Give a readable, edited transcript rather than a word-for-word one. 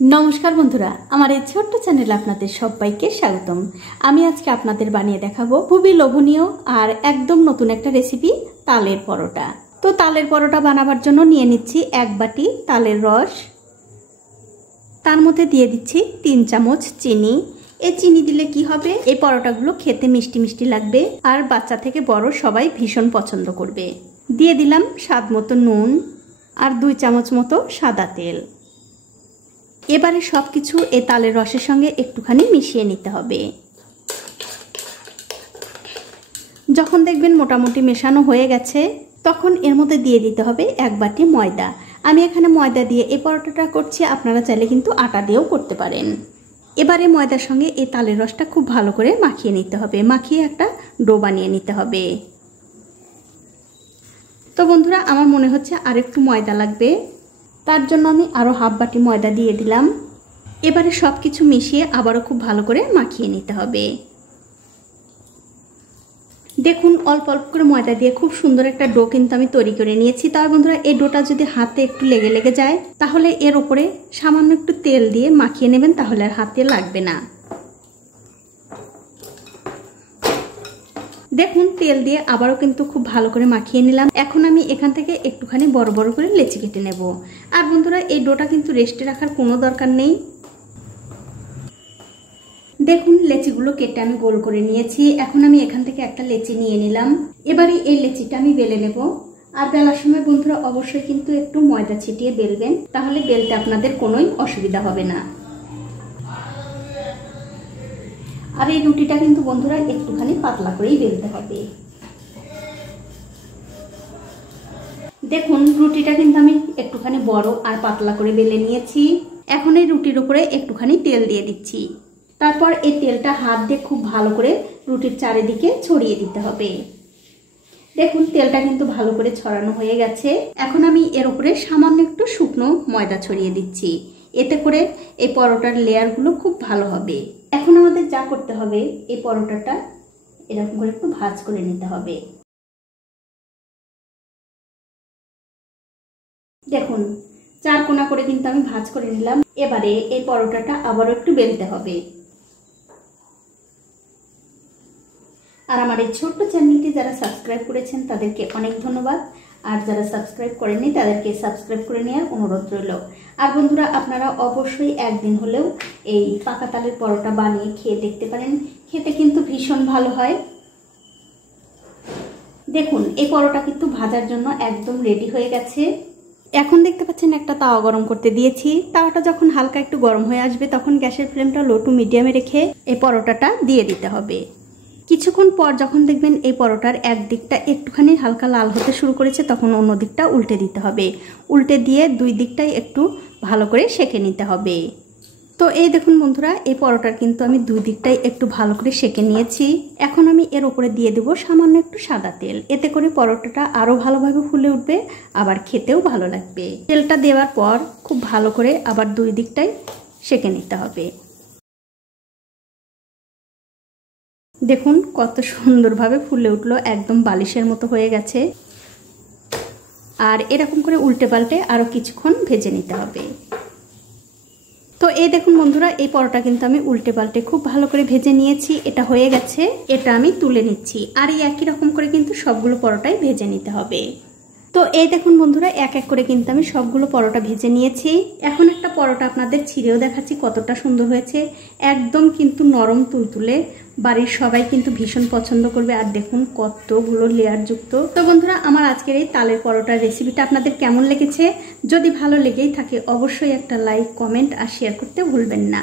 नमस्कार बंधुरा आमार এই ছোট্ট চ্যানেলে আপনাদের সবাইকে স্বাগতম। আমি আজকে আপনাদের বানিয়ে দেখাবো খুবই লোভনীয় আর একদম নতুন একটা রেসিপি তালের পরোটা। তো তালের পরোটা বানাবার জন্য নিয়ে নিচ্ছি এক বাটি তালের রস, তার মধ্যে দিয়ে দিচ্ছি 3 চামচ চিনি। এই চিনি দিলে কি হবে, এই পরোটাগুলো খেতে মিষ্টি মিষ্টি লাগবে আর বাচ্চা থেকে বড় সবাই ভীষণ পছন্দ করবে। দিয়ে দিলাম স্বাদ মতো নুন আর 2 চামচ মতো সাদা তেল। এবারে সবকিছু এই তালের রসের সঙ্গে একটুখানি মিশিয়ে নিতে হবে। যখন দেখবেন মোটামুটি মেশানো হয়ে গেছে তখন এর মধ্যে দিয়ে দিতে হবে 1 বাটি ময়দা। আমি এখানে ময়দা দিয়ে এই পরোটাটা করছি, আপনারা চাইলে কিন্তু আটা দিয়েও করতে পারেন। এবারে ময়দার সঙ্গে এই তালের রসটা খুব ভালো করে মাখিয়ে নিতে হবে, মাখিয়ে একটা ডো বানিয়ে নিতে হবে। তো বন্ধুরা আমার মনে হচ্ছে আর একটু ময়দা লাগবে, তার জন্য আমি আরও হাফ বাটি ময়দা দিয়ে দিলাম। এবারে সব কিছু মিশিয়ে আবারও খুব ভালো করে মাখিয়ে নিতে হবে। দেখুন অল্প অল্প করে ময়দা দিয়ে খুব সুন্দর একটা ডো কিন্তু আমি তৈরি করে নিয়েছি। তবে বন্ধুরা এই ডোটা যদি হাতে একটু লেগে যায় তাহলে এর উপরে সামান্য একটু তেল দিয়ে মাখিয়ে নেবেন, তাহলে আর হাতে লাগবে না। দেখুন তেল দিয়ে আবারও কিন্তু খুব ভালো করে মাখিয়ে নিলাম। এখন আমি এখান থেকে একটুখানি বড় বড় করে লেচি কেটে নেব। আর বন্ধুরা এই ডোটা কিন্তু রেস্টে রাখার কোনো দরকার নেই। দেখুন লেচিগুলো কেটে আমি গোল করে নিয়েছি। এখন আমি এখান থেকে একটা লেচি নিয়ে নিলাম। এবারে এই লেচিটা আমি বেলে নেব। আর বেলার সময় বন্ধুরা অবশ্যই কিন্তু একটু ময়দা ছিটিয়ে বেলবেন, তাহলে বেলতে আপনাদের কোনোই অসুবিধা হবে না। আর এই রুটিটা কিন্তু বন্ধুরা একটুখানি পাতলা করেই বেলতে হবে। দেখুন রুটিটা কিন্তু আমি একটুখানি বড় আর পাতলা করে বেলে নিয়েছি। এখন এই রুটির উপরে একটুখানি তেল দিয়ে দিচ্ছি। তারপর এই তেলটা হাত দিয়ে খুব ভালো করে রুটির চারিদিকে ছড়িয়ে দিতে হবে। দেখুন তেলটা কিন্তু ভালো করে ছড়ানো হয়ে গেছে। এখন আমি এর উপরে সামান্য একটু শুকনো ময়দা ছড়িয়ে দিচ্ছি, এতে করে এই পরোটার লেয়ারগুলো খুব ভালো হবে। এখন আমাদের যা করতে হবে, এই পরোটাটা এরকম করে একটু ভাঁজ করে নিতে হবে। দেখুন 4 কোণা করে কিন্তু আমি ভাঁজ করে নিলাম। এবারে এই পরোটাটা আবারও একটু বেলতে হবে। আর আমার এই ছোট্ট চ্যানেলটি যারা সাবস্ক্রাইব করেছেন তাদেরকে অনেক ধন্যবাদ, আর যারা সাবস্ক্রাইব করেননি তাদেরকে সাবস্ক্রাইব করে নেওয়ার অনুরোধ রইল। আর বন্ধুরা আপনারা অবশ্যই একদিন হলেও এই পাকা তালের পরোটা বানিয়ে খেয়ে দেখতে পারেন, খেতে কিন্তু ভীষণ ভালো হয়। দেখুন এই পরোটা কিন্তু ভাজার জন্য একদম রেডি হয়ে গেছে। এখন দেখতে পাচ্ছেন একটা তাওয়া গরম করতে দিয়েছি। তাওয়াটা যখন হালকা একটু গরম হয়ে আসবে তখন গ্যাসের ফ্লেমটা লো টু মিডিয়ামে রেখে এই পরোটাটা দিয়ে দিতে হবে। কিছুক্ষণ পর যখন দেখবেন এই পরোটার এক দিকটা একটুখানি হালকা লাল হতে শুরু করেছে তখন অন্য দিকটা উল্টে দিতে হবে। উল্টে দিয়ে 2 দিকটাই একটু ভালো করে সেঁকে নিতে হবে। তো এই দেখুন বন্ধুরা এই পরোটার কিন্তু আমি 2 দিকটাই একটু ভালো করে সেঁকে নিয়েছি। এখন আমি এর উপরে দিয়ে দেব সামান্য একটু সাদা তেল, এতে করে পরোটাটা আরও ভালোভাবে ফুলে উঠবে, আবার খেতেও ভালো লাগবে। তেলটা দেওয়ার পর খুব ভালো করে আবার 2 দিকটাই সেঁকে নিতে হবে। দেখুন কত সুন্দরভাবে ফুলে উঠলো, একদম বালিশের মতো হয়ে গেছে। আর এরকম করে উল্টে পাল্টে আরও কিছুক্ষণ ভেজে নিতে হবে। তো এই দেখুন বন্ধুরা এই পরোটা কিন্তু আমি উল্টে পাল্টে খুব ভালো করে ভেজে নিয়েছি। এটা হয়ে গেছে, এটা আমি তুলে নিচ্ছি। আর এই একই রকম করে কিন্তু সবগুলো পরোটাই ভেজে নিতে হবে। তো এই দেখুন বন্ধুরা এক এক করে কিন্তু আমি সবগুলো পরোটা ভেজে নিয়েছি। এখন একটা পরোটা আপনাদের ছিঁড়েও দেখাচ্ছি কতটা সুন্দর হয়েছে। একদম কিন্তু নরম তুলতুলে, বাড়ির সবাই কিন্তু ভীষণ পছন্দ করবে। আর দেখুন কতগুলো লেয়ার যুক্ত। তো বন্ধুরা আমার আজকের এই তালের পরোটার রেসিপিটা আপনাদের কেমন লেগেছে? যদি ভালো লেগেই থাকে অবশ্যই একটা লাইক, কমেন্ট আর শেয়ার করতে ভুলবেন না।